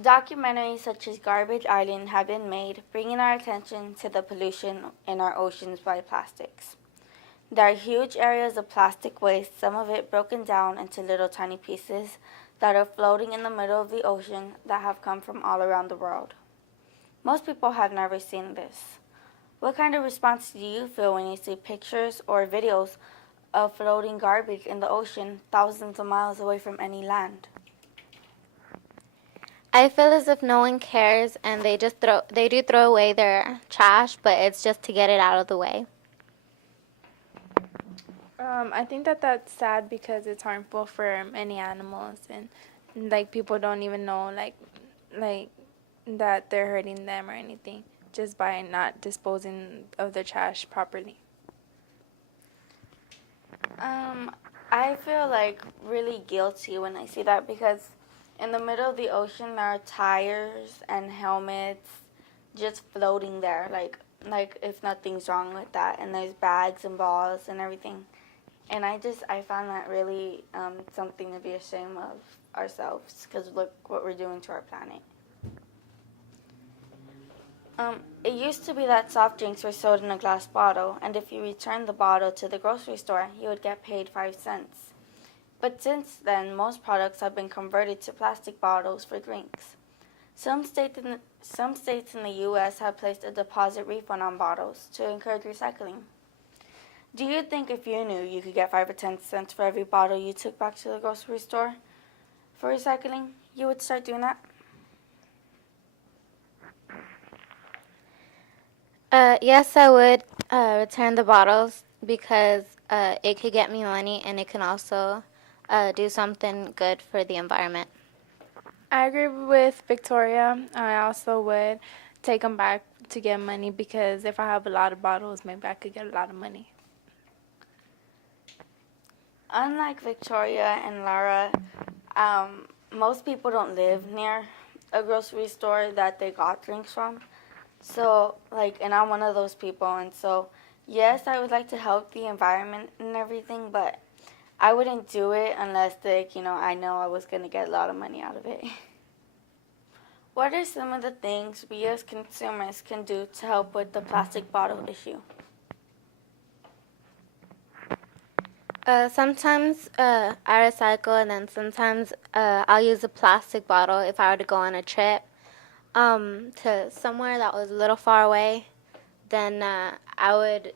Documentaries such as Garbage Island have been made, bringing our attention to the pollution in our oceans by plastics. There are huge areas of plastic waste, some of it broken down into little tiny pieces that are floating in the middle of the ocean that have come from all around the world. Most people have never seen this. What kind of response do you feel when you see pictures or videos of floating garbage in the ocean thousands of miles away from any land? I feel as if no one cares and they do throw away their trash, but it's just to get it out of the way. I think that that's sad because it's harmful for many animals, and like people don't even know like that they're hurting them or anything just by not disposing of their trash properly. I feel like really guilty when I see that because in the middle of the ocean there are tires and helmets just floating there like if nothing's wrong with that, and there's bags and balls and everything. And I found that really something to be ashamed of ourselves because look what we're doing to our planet. It used to be that soft drinks were sold in a glass bottle, and if you returned the bottle to the grocery store, you would get paid 5 cents. But since then, most products have been converted to plastic bottles for drinks. Some states in the U.S. have placed a deposit refund on bottles to encourage recycling. Do you think if you knew you could get 5 or 10 cents for every bottle you took back to the grocery store for recycling, you would start doing that? Yes, I would return the bottles because it could get me money and it can also do something good for the environment. I agree with Victoria. I also would take them back to get money because if I have a lot of bottles, maybe I could get a lot of money. Unlike Victoria and Lara, most people don't live near a grocery store that they got drinks from. So, and I'm one of those people, and so, yes, I would like to help the environment and everything, but I wouldn't do it unless, I know I was going to get a lot of money out of it. What are some of the things we as consumers can do to help with the plastic bottle issue? Sometimes I recycle, and then sometimes I'll use a plastic bottle if I were to go on a trip to somewhere that was a little far away. Then I would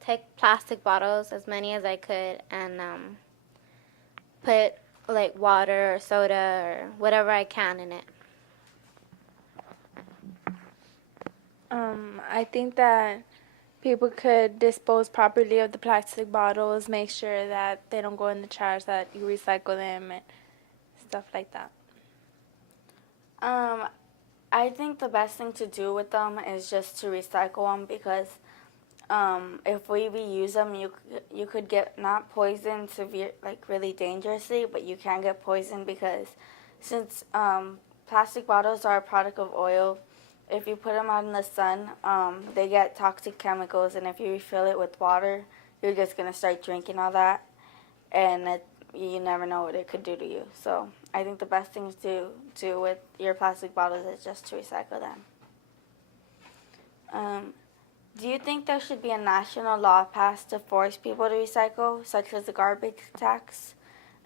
take plastic bottles, as many as I could, and put like water or soda or whatever I can in it. I think that people could dispose properly of the plastic bottles, make sure that they don't go in the trash, that you recycle them and stuff like that. I think the best thing to do with them is just to recycle them because if we reuse them, you could get not poisoned severe, really dangerously, but you can get poisoned because since plastic bottles are a product of oil, if you put them out in the sun, they get toxic chemicals, and if you refill it with water, you're just going to start drinking all that, and you never know what it could do to you. So I think the best thing to do with your plastic bottles is just to recycle them. Do you think there should be a national law passed to force people to recycle, such as a garbage tax?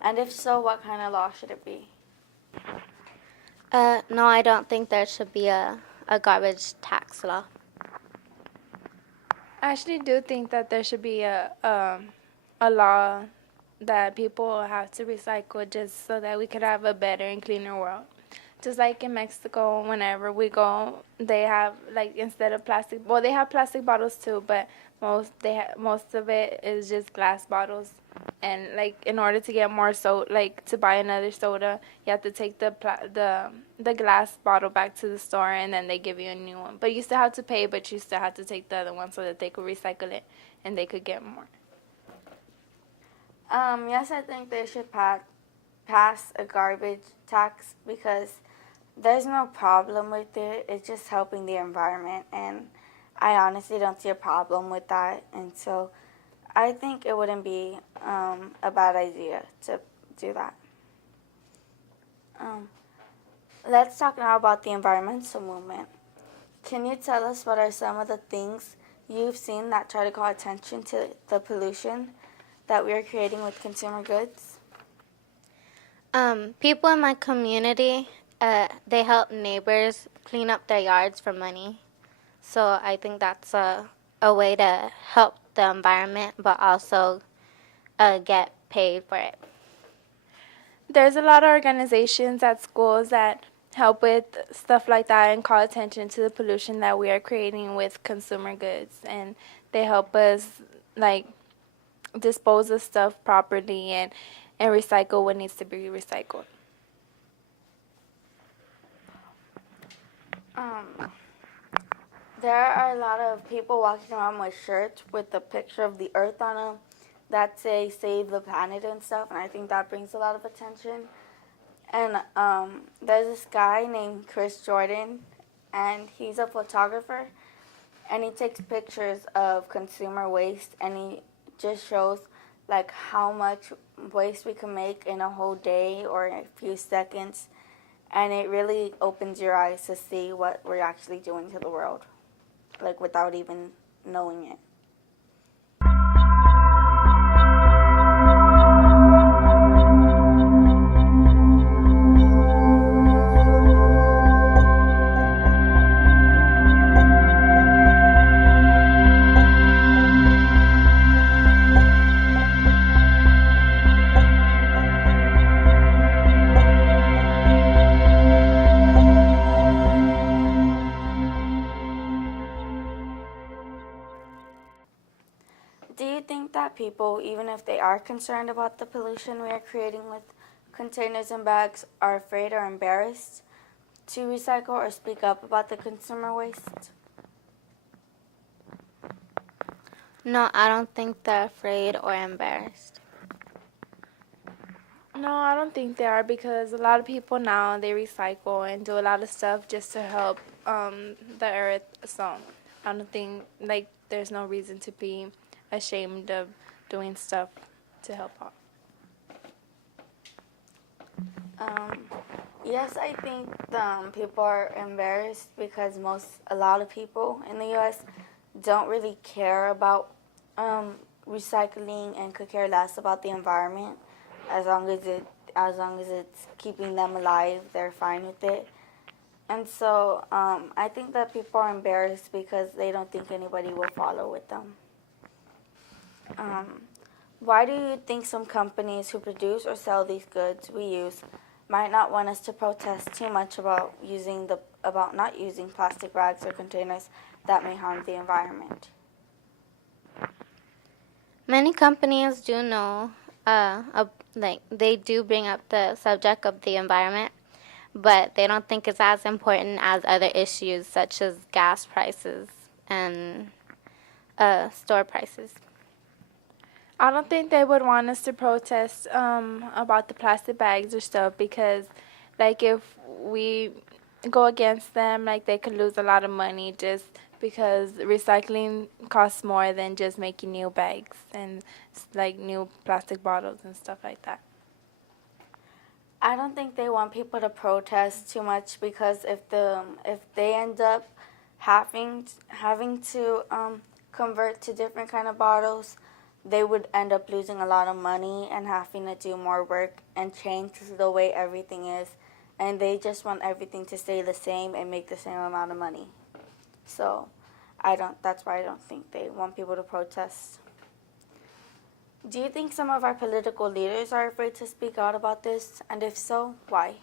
And if so, what kind of law should it be? No, I don't think there should be a garbage tax law. I actually do think that there should be a law that people have to recycle just so that we could have a better and cleaner world. Just like in Mexico, whenever we go, they have instead of plastic. Well, they have plastic bottles too, but most of it is just glass bottles. And in order to get more to buy another soda, you have to take the glass bottle back to the store, and then they give you a new one. But you still have to pay, but you still have to take the other one so that they could recycle it and they could get more. Yes, I think they should pass a garbage tax because there's no problem with it. It's just helping the environment, and I honestly don't see a problem with that. And so I think it wouldn't be a bad idea to do that. Let's talk now about the environmental movement. Can you tell us what are some of the things you've seen that try to call attention to the pollution that we are creating with consumer goods? People in my community, they help neighbors clean up their yards for money. So I think that's a way to help the environment, but also get paid for it. There's a lot of organizations at schools that help with stuff like that and call attention to the pollution that we are creating with consumer goods, and they help us like dispose of stuff properly and recycle what needs to be recycled. There are a lot of people walking around with shirts with the picture of the earth on them that say save the planet and stuff, and I think that brings a lot of attention. And there's this guy named Chris Jordan, and he's a photographer, and he takes pictures of consumer waste, and he just shows like how much waste we can make in a whole day or a few seconds, and it really opens your eyes to see what we're actually doing to the world, like without even knowing it. Do you think that people, even if they are concerned about the pollution we are creating with containers and bags, are afraid or embarrassed to recycle or speak up about the consumer waste? No, I don't think they're afraid or embarrassed. No, I don't think they are, because a lot of people now, they recycle and do a lot of stuff just to help the earth. So I don't think like there's no reason to be ashamed of doing stuff to help out. Yes, I think people are embarrassed because a lot of people in the U.S. don't really care about recycling and could care less about the environment. As long as it's keeping them alive, they're fine with it. And so I think that people are embarrassed because they don't think anybody will follow with them. Why do you think some companies who produce or sell these goods we use might not want us to protest too much about not using plastic bags or containers that may harm the environment? Many companies do know, like they do bring up the subject of the environment, but they don't think it's as important as other issues such as gas prices and store prices. I don't think they would want us to protest about the plastic bags or stuff, because like if we go against them, like they could lose a lot of money just because recycling costs more than just making new bags and like new plastic bottles and stuff like that. I don't think they want people to protest too much because if they end up having to convert to different kind of bottles, they would end up losing a lot of money and having to do more work and change the way everything is, and they just want everything to stay the same and make the same amount of money. So that's why I don't think they want people to protest. Do you think some of our political leaders are afraid to speak out about this? And if so, why?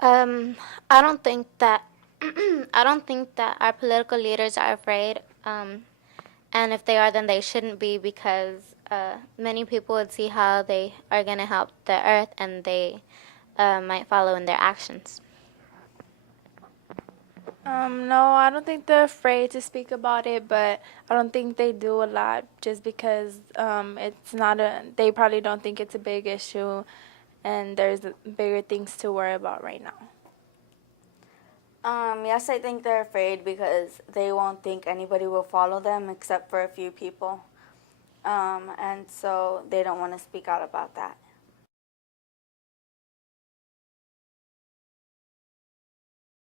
I don't think that I don't think that our political leaders are afraid. And if they are, then they shouldn't be, because many people would see how they are going to help the earth, and they might follow in their actions. No, I don't think they're afraid to speak about it, but I don't think they do a lot just because they probably don't think it's a big issue, and there's bigger things to worry about right now. Yes, I think they're afraid because they won't think anybody will follow them except for a few people. And so they don't want to speak out about that.